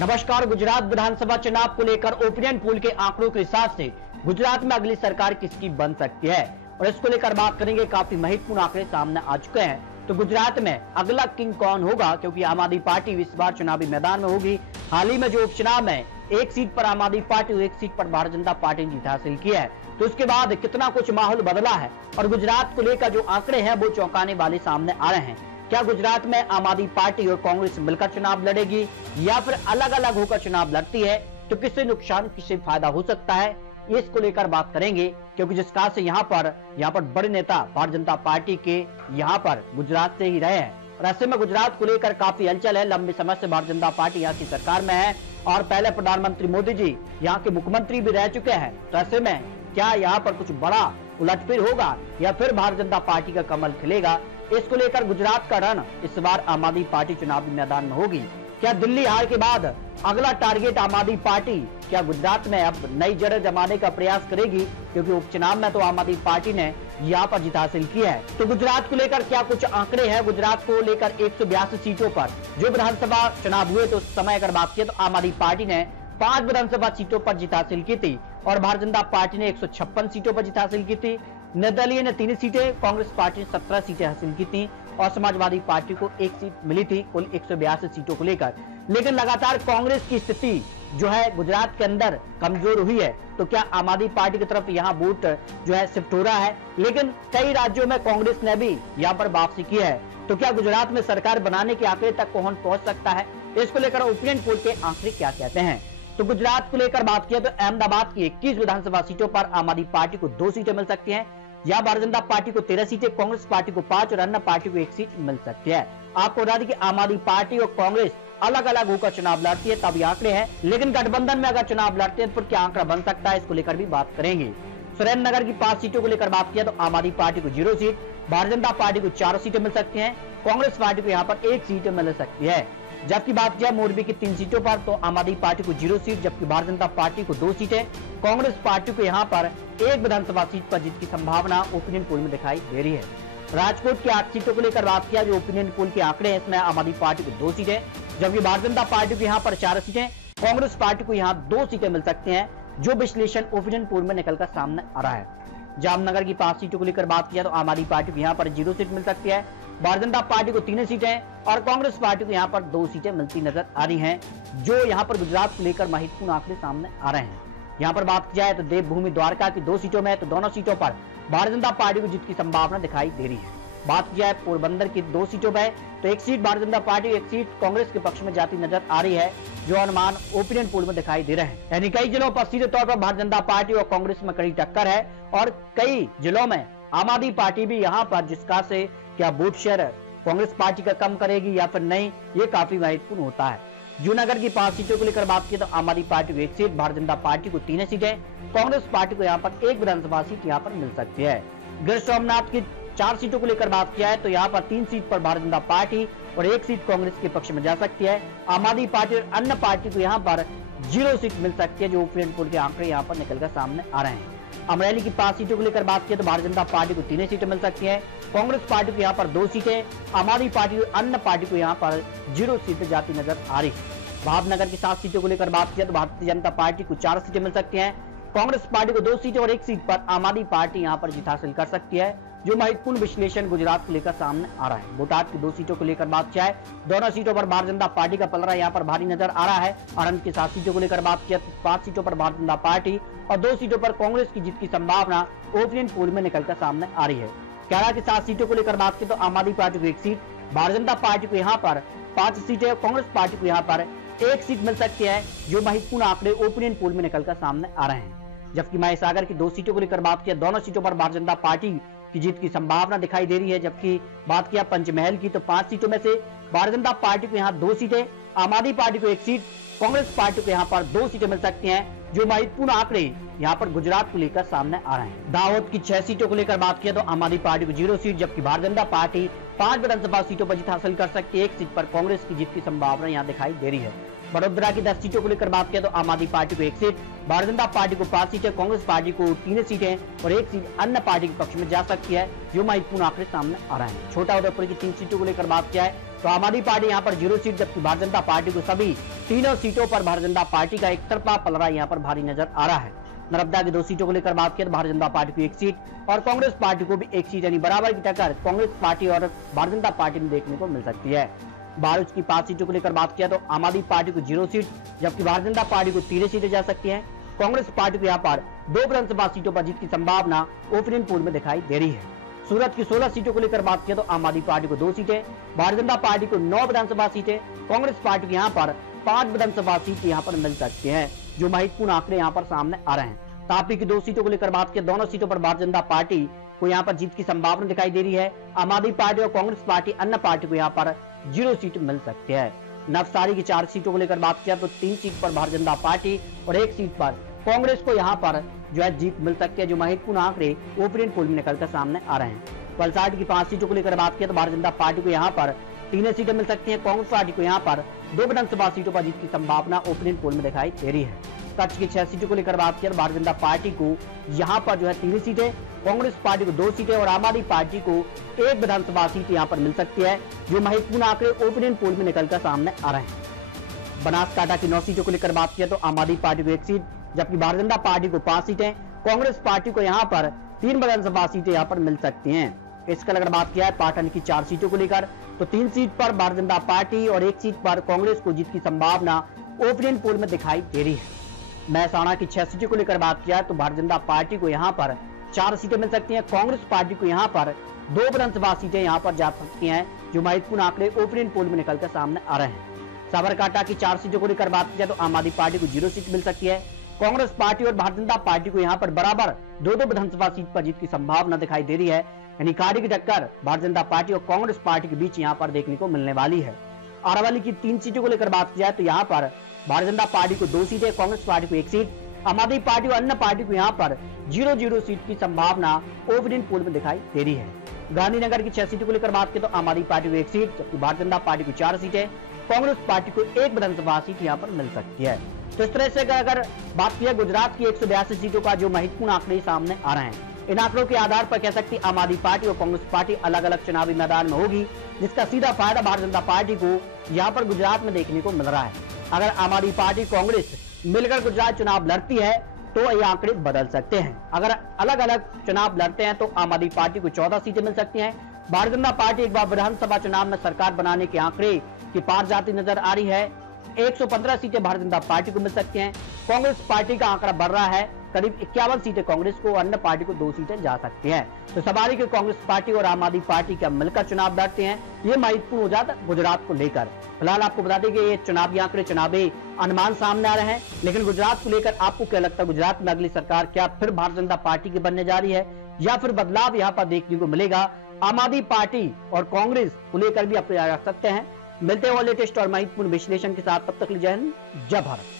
नमस्कार। गुजरात विधानसभा चुनाव को लेकर ओपिनियन पोल के आंकड़ों के हिसाब से गुजरात में अगली सरकार किसकी बन सकती है और इसको लेकर बात करेंगे। काफी महत्वपूर्ण आंकड़े सामने आ चुके हैं। तो गुजरात में अगला किंग कौन होगा, क्योंकि आम आदमी पार्टी इस बार चुनावी मैदान में होगी। हाल ही में जो उपचुनाव में एक सीट पर आम आदमी पार्टी और एक सीट पर भारतीय जनता पार्टी ने जीत हासिल की है, तो उसके बाद कितना कुछ माहौल बदला है और गुजरात को लेकर जो आंकड़े हैं वो चौंकाने वाले सामने आ रहे हैं। क्या गुजरात में आम आदमी पार्टी और कांग्रेस मिलकर चुनाव लड़ेगी या फिर अलग अलग होकर चुनाव लड़ती है, तो किससे नुकसान किससे फायदा हो सकता है, इसको लेकर बात करेंगे। क्योंकि जिस कहा से यहाँ पर बड़े नेता भारतीय जनता पार्टी के यहाँ पर गुजरात से ही रहे हैं और ऐसे में गुजरात को लेकर काफी हलचल है। लंबे समय से भारतीय जनता पार्टी यहाँ की सरकार में है और पहले प्रधानमंत्री मोदी जी यहाँ के मुख्यमंत्री भी रह चुके हैं। तो ऐसे में क्या यहाँ पर कुछ बड़ा उलटफेर होगा या फिर भारतीय जनता पार्टी का कमल खिलेगा, इसको लेकर गुजरात का रण इस बार आम आदमी पार्टी चुनावी मैदान में होगी। क्या दिल्ली हार के बाद अगला टारगेट आम आदमी पार्टी क्या गुजरात में अब नई जड़ जमाने का प्रयास करेगी, क्योंकि उपचुनाव में तो आम आदमी पार्टी ने यहाँ पर जीत हासिल की है। तो गुजरात को लेकर क्या कुछ आंकड़े हैं। गुजरात को लेकर 182 सीटों पर जो विधानसभा चुनाव हुए, तो उस समय अगर बात की तो आम आदमी पार्टी ने 5 विधानसभा सीटों पर जीत हासिल की थी और भारतीय जनता पार्टी ने 156 सीटों पर जीत हासिल की थी। निर्दलीय ने 3 सीटें, कांग्रेस पार्टी ने 17 सीटें हासिल की थी और समाजवादी पार्टी को 1 सीट मिली थी कुल 182 सीटों को लेकर। लेकिन लगातार कांग्रेस की स्थिति जो है गुजरात के अंदर कमजोर हुई है। तो क्या आम आदमी पार्टी की तरफ यहाँ वोट जो है शिफ्ट हो रहा है, लेकिन कई राज्यों में कांग्रेस ने भी यहाँ पर वापसी की है। तो क्या गुजरात में सरकार बनाने के आंकड़े तक कौन पहुंच सकता है, इसको लेकर ओपिनियन पोल के आंकड़े क्या कहते हैं। तो गुजरात को लेकर बात किया तो अहमदाबाद की 21 विधानसभा सीटों पर आम आदमी पार्टी को 2 सीटें मिल सकती हैं या भारतीय जनता पार्टी को 13 सीटें, कांग्रेस पार्टी को 5 और अन्य पार्टी को 1 सीट मिल सकती है। आपको बता दें कि आम आदमी पार्टी और कांग्रेस अलग अलग होकर चुनाव लड़ती है, तब ये आंकड़े हैं। लेकिन गठबंधन में अगर चुनाव लड़ते हैं तो क्या आंकड़ा बन सकता है, इसको लेकर भी बात करेंगे। सुरेंद्रनगर की 5 सीटों को लेकर बात किया तो आम आदमी पार्टी को 0 सीट, भारतीय जनता पार्टी को 4 सीटें मिल सकती हैं, कांग्रेस पार्टी को यहाँ पर 1 सीट मिल सकती है। जबकि बात किया मोरबी की 3 सीटों पर तो आम आदमी पार्टी को 0 सीट, जबकि भारतीय जनता पार्टी को 2 सीटें, कांग्रेस पार्टी को यहाँ पर 1 विधानसभा सीट पर जीत की संभावना ओपिनियन पोल में दिखाई दे रही है। राजकोट की 8 सीटों को लेकर बात किया जो ओपिनियन पोल के आंकड़े हैं, इसमें आम आदमी पार्टी को 2 सीटें, जबकि भारतीय जनता पार्टी को यहाँ पर 4 सीटें, कांग्रेस पार्टी को यहाँ 2 सीटें मिल सकती हैं, जो विश्लेषण ओपिनियन पोल में निकलकर सामने आ रहा है। जामनगर की 5 सीटों को लेकर बात किया तो आम आदमी पार्टी को यहाँ पर 0 सीट मिल सकती है, भारतीय जनता पार्टी को 3 सीटें और कांग्रेस पार्टी को यहाँ पर 2 सीटें मिलती नजर आ रही हैं, जो यहाँ पर गुजरात को लेकर महत्वपूर्ण आंकड़े सामने आ रहे हैं। यहाँ पर बात की जाए तो देवभूमि द्वारका की 2 सीटों में, तो दोनों सीटों पर भारतीय जनता पार्टी को जीत की संभावना दिखाई दे रही है। बात की जाए पोरबंदर की 2 सीटों पर, तो 1 seat Bharatiya Janata party, 1 seat Congress के पक्ष में जाती नजर आ रही है, जो अनुमान ओपिनियन पोल में दिखाई दे रहे हैं। यानी कई जिलों पर सीधे तौर पर भारतीय जनता पार्टी और कांग्रेस में कड़ी टक्कर है और कई जिलों में आम आदमी पार्टी भी यहाँ पर जिसका से क्या वोट शेयर कांग्रेस पार्टी का कम करेगी या फिर नहीं, ये काफी महत्वपूर्ण होता है। जूनागढ़ की 5 सीटों को लेकर बात की तो आम आदमी पार्टी को 1 सीट, भारतीय जनता पार्टी को 3 सीटें, कांग्रेस पार्टी को यहाँ पर 1 विधानसभा सीट यहाँ पर मिल सकती है। गिर सोमनाथ की 4 सीटों को लेकर बात किया है तो यहाँ पर 3 सीट पर भारतीय जनता पार्टी और 1 सीट कांग्रेस के पक्ष में जा सकती है। आम आदमी पार्टी और अन्य पार्टी को यहाँ पर 0 सीट मिल सकती है, जो ओपिनियन पोल के आंकड़े यहाँ पर निकलकर सामने आ रहे हैं। अमरेली की 5 सीटों को लेकर बात की तो भारतीय जनता पार्टी को 3 सीटें मिल सकती है, कांग्रेस पार्टी को यहाँ पर 2 सीटें, आम आदमी पार्टी और अन्य पार्टी को यहाँ पर 0 सीटें जाती नजर आ रही है। भावनगर की 7 सीटों को लेकर बात किया तो भारतीय जनता पार्टी को 4 सीटें मिल सकती हैं, कांग्रेस पार्टी को 2 सीटें और 1 सीट पर आम आदमी पार्टी यहाँ पर जीत हासिल कर सकती है, जो महत्वपूर्ण विश्लेषण गुजरात को लेकर सामने आ रहा है। बोटाद की 2 सीटों को लेकर बात किया है, दोनों सीटों पर भारतीय जनता पार्टी का पलड़ा यहाँ पर भारी नजर आ रहा है। आनंद की 7 सीटों को लेकर बात किया तो 5 सीटों पर भारतीय जनता पार्टी और 2 सीटों पर कांग्रेस की जीत की संभावना ओपिनियन पोल में निकलकर सामने आ रही है। कैराला की 7 सीटों को लेकर बात की तो आम आदमी पार्टी को 1 सीट, भारतीय जनता पार्टी को यहाँ पर 5 सीटें, कांग्रेस पार्टी को यहाँ पर 1 सीट मिल सकती है, जो महत्वपूर्ण आंकड़े ओपिनियन पोल में निकलकर सामने आ रहे हैं। जबकि महसागर की 2 सीटों को लेकर बात किया, दोनों सीटों पर भारतीय जनता पार्टी की जीत की संभावना दिखाई दे रही है। जबकि बात किया पंचमहल की तो 5 सीटों में से भारतीय जनता पार्टी को यहाँ 2 सीटें, आम आदमी पार्टी को 1 सीट, कांग्रेस पार्टी को यहाँ पर 2 सीटें मिल सकती हैं, जो महत्वपूर्ण आंकड़े यहाँ पर गुजरात को लेकर सामने आ रहे हैं। दाहोद की 6 सीटों को लेकर बात किया तो आम आदमी पार्टी को 0 सीट, जबकि भारतीय जनता पार्टी 5 विधानसभा सीटों पर जीत हासिल कर सकती है, 1 सीट पर कांग्रेस की जीत की संभावना यहाँ दिखाई दे रही है। वडोदरा की 10 सीटों को लेकर बात किया तो आम आदमी पार्टी को 1 सीट, भारतीय जनता पार्टी को 5 सीटें, कांग्रेस पार्टी को 3 सीटें और 1 सीट अन्य पार्टी के पक्ष में जा सकती है, जो महत्वपूर्ण आंकड़े सामने आ रहे हैं। छोटा उदयपुर की 3 सीटों को लेकर बात किया है तो आम आदमी पार्टी यहाँ पर 0 सीट, जबकि भारतीय जनता पार्टी को सभी तीनों सीटों पर भारतीय जनता पार्टी का एक तरफा पलड़ा यहाँ पर भारी नजर आ रहा है। नर्मदा की 2 सीटों को लेकर बात किया तो भारतीय जनता पार्टी को 1 सीट और कांग्रेस पार्टी को भी 1 सीट, यानी बराबर की टक्कर कांग्रेस पार्टी और भारतीय जनता पार्टी में देखने को मिल सकती है। भरूच की 5 सीटों को लेकर बात किया तो आम आदमी पार्टी को 0 सीट, जबकि भारतीय जनता पार्टी को 3 सीटें जा सकती है। कांग्रेस पार्टी को यहाँ पर 2 विधानसभा सीटों पर जीत की संभावना ओपिनियन पोल में दिखाई दे रही है। सूरत की 16 सीटों को लेकर बात किया तो आम आदमी पार्टी को 2 सीटें, भारतीय जनता पार्टी को 9 विधानसभा सीटें, कांग्रेस पार्टी को यहाँ पर 5 विधानसभा सीट यहाँ पर मिल सकती है, जो महत्वपूर्ण आंकड़े यहाँ पर सामने आ रहे हैं। तापी की 2 सीटों को लेकर बात किया, दोनों सीटों पर भारतीय जनता पार्टी को यहाँ पर जीत की संभावना दिखाई दे रही है। आम आदमी पार्टी और कांग्रेस पार्टी अन्य पार्टी को यहाँ पर 0 सीट मिल सकती है। नवसारी की 4 सीटों को लेकर बात किया तो 3 सीट पर भारतीय जनता पार्टी और 1 सीट पर कांग्रेस को यहाँ पर जो है जीत मिल सकती है, जो महत्वपूर्ण आंकड़े ओपिनियन पोल में निकलकर सामने आ रहे हैं। वलसाड की 5 सीटों को लेकर बात किया तो भारतीय जनता पार्टी को यहाँ पर 3 सीटें मिल सकती हैं, कांग्रेस पार्टी को यहाँ पर 2 विधानसभा सीटों पर जीत की संभावना ओपिनियन पोल में दिखाई दे रही है। कच्छ की 6 सीटों को लेकर बात किया तो भारतीय जनता पार्टी को यहाँ पर जो है 3 सीटें, कांग्रेस पार्टी को 2 सीटें और आम आदमी पार्टी को 1 विधानसभा सीट यहाँ पर मिल सकती है, जो महत्वपूर्ण आंकड़े ओपिनियन पोल में निकलकर सामने आ रहे हैं। बनासकांठा की 9 सीटों को लेकर बात किया तो आम आदमी पार्टी को 1 सीट, जबकि भारतीय जनता पार्टी को 5 सीटें, कांग्रेस पार्टी को यहाँ पर 3 विधानसभा सीटें यहाँ पर मिल सकती हैं। इसके अगर बात किया है पाटन की 4 सीटों को लेकर तो 3 सीट पर भारतीय जनता पार्टी और 1 सीट पर कांग्रेस को जीत की संभावना ओपिनियन पोल में दिखाई दे रही है। महसाणा की 6 सीटों को लेकर बात किया तो भारतीय जनता पार्टी को यहाँ पर 4 सीटें मिल सकती हैं, कांग्रेस पार्टी को यहाँ पर 2 विधानसभा सीटें यहाँ पर जा सकती हैं, जो महत्वपूर्ण आंकड़े ओपिनियन पोल में निकलकर सामने आ रहे हैं। साबरकांठा की 4 सीटों को लेकर बात किया तो आम आदमी पार्टी को 0 सीट मिल सकती है, कांग्रेस पार्टी और भारतीय जनता पार्टी को यहाँ पर बराबर 2-2 विधानसभा सीट पर जीत की संभावना दिखाई दे रही है, यानी कांटे की टक्कर भारतीय जनता पार्टी और कांग्रेस पार्टी के बीच यहाँ पर देखने को मिलने वाली है। अरावली की 3 सीटों को लेकर बात किया तो यहाँ पर भारतीय जनता पार्टी को 2 सीटें, कांग्रेस पार्टी को 1 सीट, आम आदमी पार्टी और अन्य पार्टी को यहाँ पर 0-0 सीट की संभावना ओपिनियन पोल में दिखाई दे रही है। गांधीनगर की 6 सीटों को लेकर बात की तो आम आदमी पार्टी को 1 सीट, जबकि भारतीय जनता पार्टी को 4 सीटें, कांग्रेस पार्टी को 1 विधानसभा सीट यहाँ पर मिल सकती है। तो इस तरह से अगर बात की गुजरात की 182 सीटों का जो महत्वपूर्ण आंकड़े सामने आ रहे हैं, इन आंकड़ों के आधार पर कह सकती आम आदमी पार्टी और कांग्रेस पार्टी अलग अलग चुनावी मैदान में होगी, जिसका सीधा फायदा भारतीय जनता पार्टी को यहाँ पर गुजरात में देखने को मिल रहा है। अगर आम आदमी पार्टी कांग्रेस मिलकर गुजरात चुनाव लड़ती है तो ये आंकड़े बदल सकते हैं। अगर अलग अलग चुनाव लड़ते हैं तो आम आदमी पार्टी को 14 सीटें मिल सकती हैं, भारतीय जनता पार्टी एक बार विधानसभा चुनाव में सरकार बनाने के आंकड़े की पार जाती नजर आ रही है। 115 सीटें भारतीय जनता पार्टी को मिल सकती हैं, कांग्रेस पार्टी का आंकड़ा बढ़ रहा है, करीब 51 सीटें कांग्रेस को, अन्य पार्टी को 2 सीटें जा सकती हैं। तो सवाल है कि कांग्रेस पार्टी और आम आदमी पार्टी क्या मिलकर चुनाव लड़ते हैं, ये महत्वपूर्ण हो जाता है गुजरात को लेकर। फिलहाल आपको बता दें कि ये चुनावी आंकड़े, चुनावी अनुमान सामने आ रहे हैं, लेकिन गुजरात को लेकर आपको क्या लगता है, गुजरात में अगली सरकार क्या फिर भारतीय जनता पार्टी की बनने जा रही है या फिर बदलाव यहाँ पर देखने को मिलेगा? आम आदमी पार्टी और कांग्रेस को लेकर भी आप रख सकते हैं। मिलते हैं और लेटेस्ट और महत्वपूर्ण विश्लेषण के साथ, तब तक जय हिंद, जय भारत।